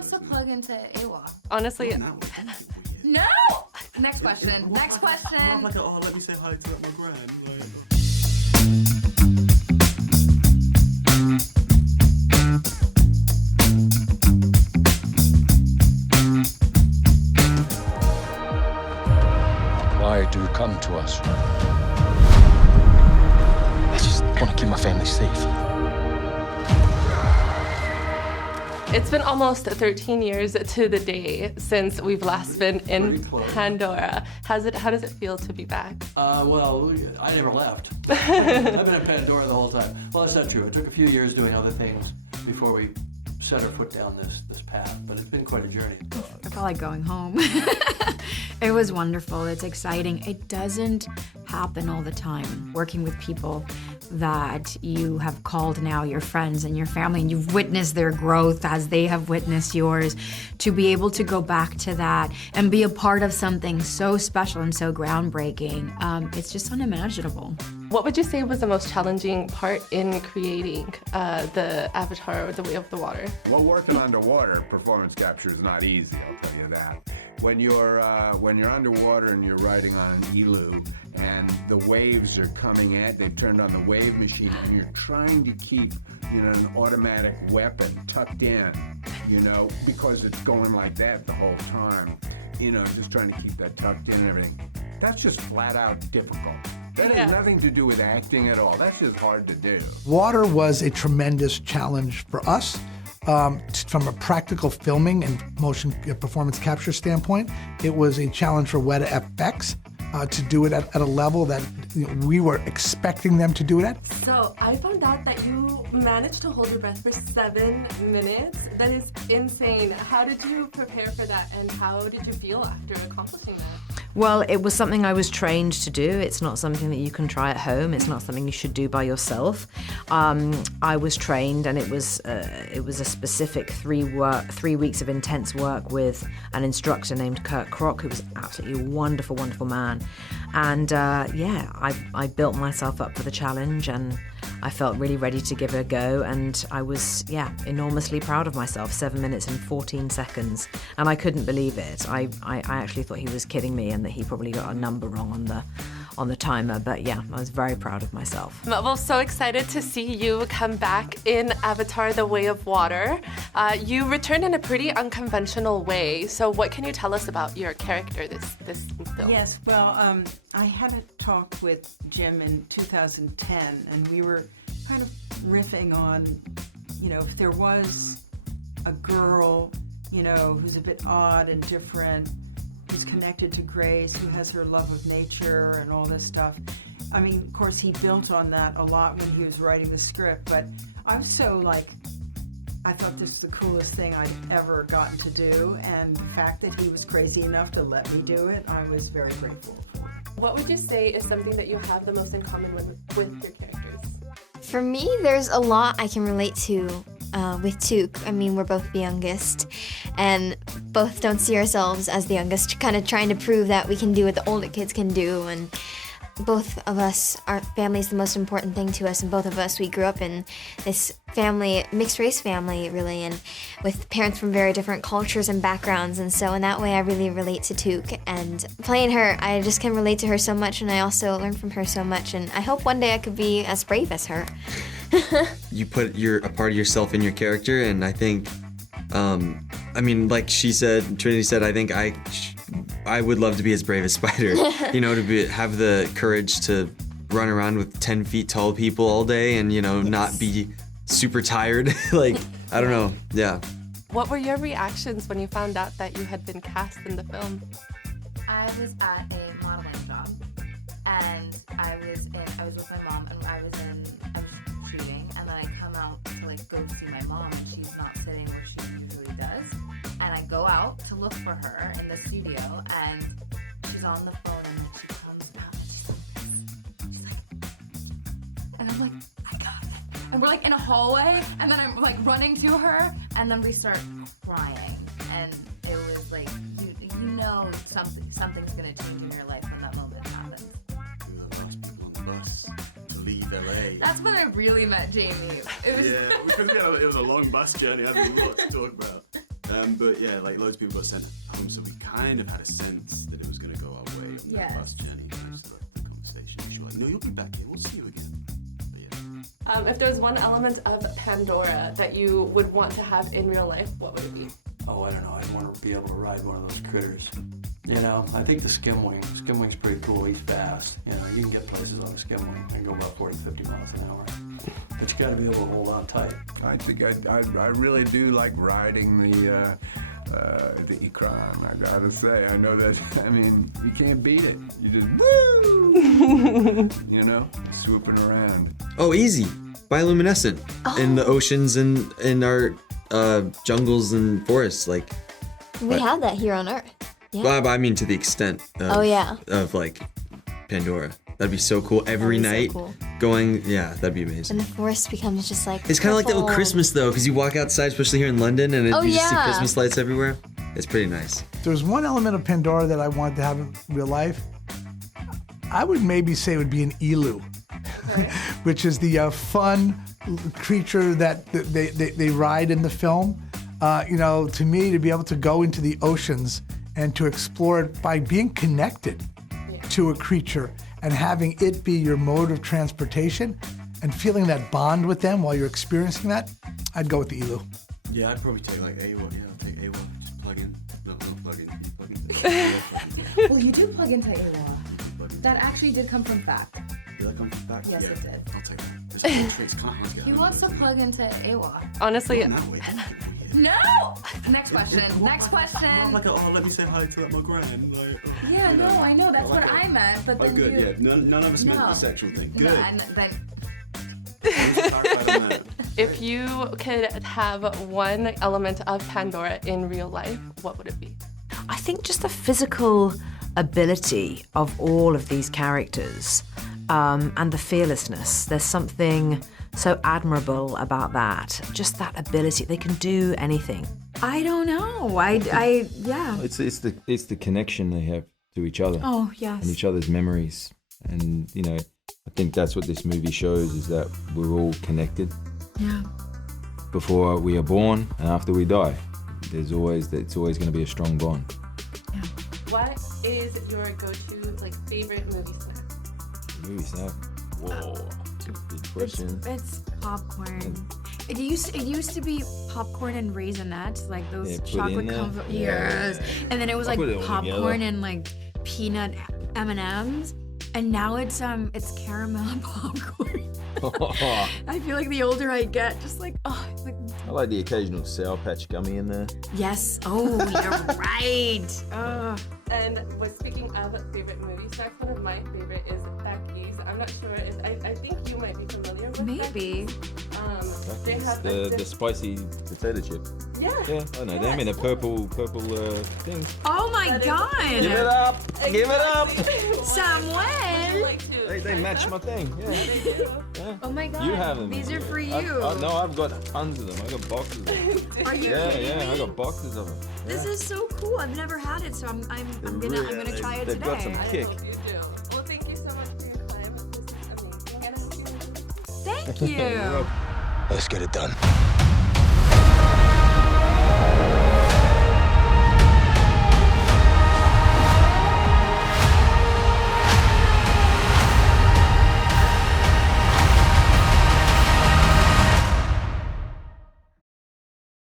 wants to plug into AWA? Honestly, No! Next question. Next question. I'm like, oh, let me say hi to my gran. Why do you come to us? I just want to keep my family safe. it's been almost 13 years to the day since we've last been in Pandora. How does it feel to be back? Well, I never left. I've been in Pandora the whole time. Well, that's not true. It took a few years doing other things before we set our foot down this path, but it's been quite a journey. I felt like going home. It was wonderful. It's exciting. It doesn't happen all the time. Working with people that you have called now your friends and your family, and you've witnessed their growth as they have witnessed yours, to be able to go back to that and be a part of something so special and so groundbreaking, it's just unimaginable. What would you say was the most challenging part in creating the Avatar or the Way of the Water? Well, working underwater, performance capture is not easy, I'll tell you that. When you're underwater and you're riding on an elu and the waves are coming at, they've turned on the wave machine and you're trying to keep, an automatic weapon tucked in, because it's going like that the whole time, just trying to keep that tucked in and everything. That's just flat out difficult. That has nothing to do with acting at all. That's just hard to do. Water was a tremendous challenge for us. From a practical filming and motion performance capture standpoint, it was a challenge for Weta FX to do it at a level that we were expecting them to do it at. So I found out that you managed to hold your breath for 7 minutes. That is insane. How did you prepare for that, and how did you feel after accomplishing that? Well, it was something I was trained to do. It's not something that you can try at home. It's not something you should do by yourself. I was trained, and it was a specific 3 weeks of intense work with an instructor named Kurt Kroc, who was absolutely a wonderful, wonderful man. And I built myself up for the challenge, and I felt really ready to give it a go, and I was, enormously proud of myself. 7 minutes and 14 seconds, and I couldn't believe it. I actually thought he was kidding me and that he probably got a number wrong on the timer, but I was very proud of myself. Well, so excited to see you come back in Avatar: The Way of Water. You returned in a pretty unconventional way, so what can you tell us about your character this film? Yes, well, I had a talk with Jim in 2010, and we were kind of riffing on, if there was a girl, who's a bit odd and different, who's connected to Grace, who has her love of nature and all this stuff. I mean, of course, he built on that a lot when he was writing the script, but I was so I thought this was the coolest thing I'd ever gotten to do, and the fact that he was crazy enough to let me do it, I was very grateful for. What would you say is something that you have the most in common with your characters? For me, there's a lot I can relate to with Took. I mean, we're both the youngest, and both don't see ourselves as the youngest, kind of trying to prove that we can do what the older kids can do, and both of us, our family is the most important thing to us, and both of us, we grew up in this family, mixed race family, really, and with parents from very different cultures and backgrounds, and so in that way I really relate to Took, and playing her, I just can relate to her so much, and I also learn from her so much, and I hope one day I could be as brave as her. You put a part of yourself in your character, and I think, like she said, Trinity said, I think I would love to be as brave as Spider, to have the courage to run around with 10 feet tall people all day and, not be super tired. I don't know, yeah. What were your reactions when you found out that you had been cast in the film? I was at a modeling job, and I was with my mom, and I was shooting, and then I come out to go see my mom, and she's not sitting where she usually does, and I go out to look for her in the studio, and she's on the phone, and then she comes out, and she's like, and I'm like, I got it, and we're in a hallway, and then I'm running to her, and then we start crying, and it was something's gonna change in your life when that moment happens. We were the last people on the bus to leave LA. That's when I really met Jamie. It was because it was a long bus journey, I had a lot to talk about. But yeah, like loads of people got sent home, so we kind of had a sense that it was going to go our way on Yes. that bus journey. Most of the conversation, she was like, "No, you'll be back here. We'll see you again." But yeah. If there's one element of Pandora that you would want to have in real life, what would it be? Oh, I don't know. I'd want to be able to ride one of those critters. You know, I think the skim wing. Skim wing's pretty cool. He's fast. You know, you can get places on a skim wing and go about 40, 50 miles an hour. But you got to be able to hold on tight. I think I really do like riding the Ikran, I gotta say. I know that, I mean, you can't beat it. You just, woo! You know, swooping around. Oh, easy. Bioluminescent in the oceans and in our jungles and forests. Like, We have that here on Earth. Yeah. well, I mean to the extent of, of like Pandora. That'd be so cool. Every That'd be night so cool. going, yeah, that'd be amazing. And the forest becomes just like It's kind of like that with purple. Christmas though, because you walk outside, especially here in London, and Oh, you just see yeah. Christmas lights everywhere. It's pretty nice. There's one element of Pandora that I wanted to have in real life. I would maybe say it would be an elu, which is the fun creature that they ride in the film. You know, to me, to be able to go into the oceans and to explore it by being connected to a creature and having it be your mode of transportation and feeling that bond with them while you're experiencing that, I'd go with the elu. Yeah, I'd probably take like A1. Yeah, I'd take A1. Just plug in. Not plug in. You plug in. Well, you do plug into AWA. That actually did come from fact. Did that come back? Yes, yeah. it did. I'll take that. There's no tricks. Can't get He wants to plug into AWA. Honestly, No! Next question. Next question. Not like, oh, let me say hi to my grand. Like, oh, Yeah, no, I know. That's like what I meant. But then good, you. yeah. None of us meant the sexual thing. Good. No, and then. if you could have one element of Pandora in real life, what would it be? I think just the physical ability of all of these characters and the fearlessness. There's something so admirable about that. Just that ability. They can do anything. I don't know. Yeah. It's the connection they have to each other. Oh, yes. And each other's memories. And, you know, I think that's what this movie shows, is that we're all connected. Yeah. Before we are born and after we die. It's always going to be a strong bond. What is your go-to favorite movie snack? Movie snack? Whoa. Good question. It's popcorn. It used to be popcorn and Raisinets, like those put in chocolate there? comfort. Yeah. Yes. And then it was I like put it all popcorn together. and like peanut M&Ms. And now it's caramel popcorn. I feel like the older I get, just like, oh, like, I like the occasional Sour Patch Gummy in there. yes. Oh, you're right. Oh. And speaking of favorite movie snacks, one of my favorite is Becky's. I'm not sure if I think you might be familiar with Maybe. They have The spicy potato chip. Yeah. Yeah, I know them in a purple thing. Oh my God. Give it up! Give it up! Samuel. They match my thing. Yeah. Yeah. Oh my God. You have them. These are for you. No, I've got tons of them. I got boxes of them. Are you Yeah, kidding yeah, me? I got boxes of them. This is so cool. I've never had it, so I'm gonna try it They've today. got some kick. Well, thank you so much for your time. This is amazing. And I hope you enjoy. Thank you. Let's get it done.